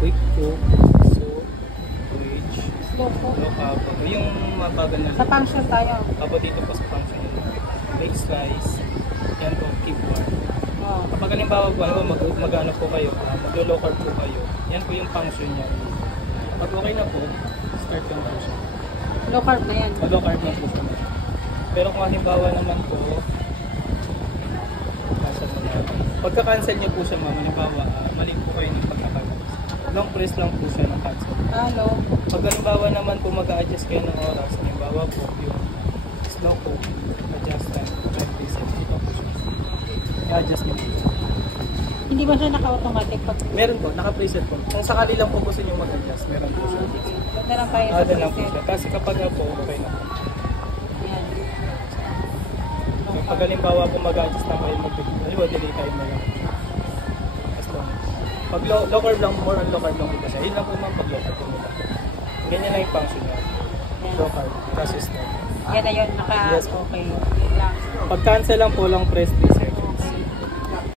quick cook, soup, bridge, Slow po. low carb. Yung mabagal na. Sa function tayo. Tapos dito po sa function. Baked rice. Yan po, keep warm. Oh. Kapag halimbawa po, mag-ano po kayo, mag-low carb po kayo, yan po yung function niya. Pag okay na po, start yung function. Low carb na yan. Low carb na po siya. Pero kung halimbawa naman po, pagka-cancel niyo po siya ma'am, halimbawa, mali po kayo ng pagka-cancel. Long press lang po siya ng cancel. Hello. Pag halimbawa naman po mag-a-adjust kayo ng oras, halimbawa po yung slow po, adjust time, 20 seconds, ito po siya. I-adjust niyo po siya. Hindi ba siya naka-automatic pag... Meron po, naka-preset po. Kung sakali lang po gusto niyo mag-adjust, meron po siya. Sige. Meron tayo sa Ada lang po preset. siya. Kasi kapag po, okay na po. Yan. Pag halimbawa po mag-adjust na kayo, halimbawa delay time na lang. As long. Pag low carb lang, more on low carb lang po siya. Yun lang po ma'am, pag low carb po nila. Ganyan lang yung function niya. Low carb, consistent. Yan na yun. Yes. Okay. Yun lang. Pag cancel lang po, long press din.